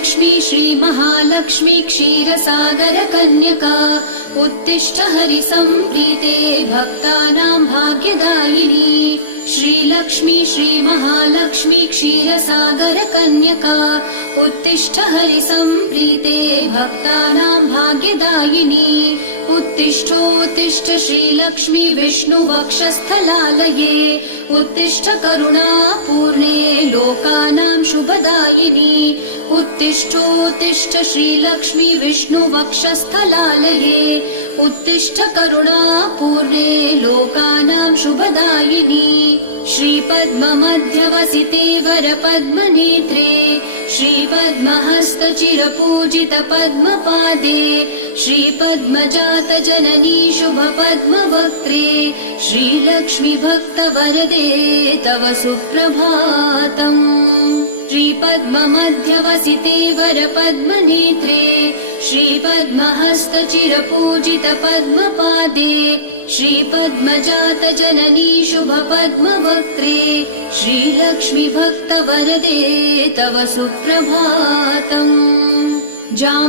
श्रीलक्ष्मी श्रीमहालक्ष्मी क्षीरसागरकन्यका उत्तिष्ठ हरिसम्प्रीते भक्तानां भाग्यदायिनी। श्रीलक्ष्मी श्रीमहालक्ष्मी क्षीरसागरकन्यका उत्तिष्ठ हरिसम्प्रीते भक्तानां भाग्यदायिनी। उत्तिष्ठोत्तिष्ठ श्रीलक्ष्मी विष्णुवक्षस्थलालये उत्तिष्ठ करुणापूर्णे लोकानां शुभदायिनी। उत्तिष्ठोत्तिष्ठ श्रीलक्ष्मी विष्णुवक्षस्थलालये उत्तिष्ठ करुणापूर्णे लोकानां शुभदायिनी। श्रीपद्ममध्यवसिते वरपद्मनेत्रे श्रीपद्महस्तचिरपूजित पद्मपादे श्रीपद्मजातजननी शुभपद्मवक्त्रे श्रीलक्ष्मी भक्तवरदे तव सुप्रभातम्। श्रीपद्ममध्यवसिते वरपद्मनेत्रे श्रीपद्महस्तचिरपूजित पद्मपादे श्रीपद्मजातजननी शुभपद्मवक्त्रे श्रीलक्ष्मी भक्तवरदे तव सुप्रभातम्।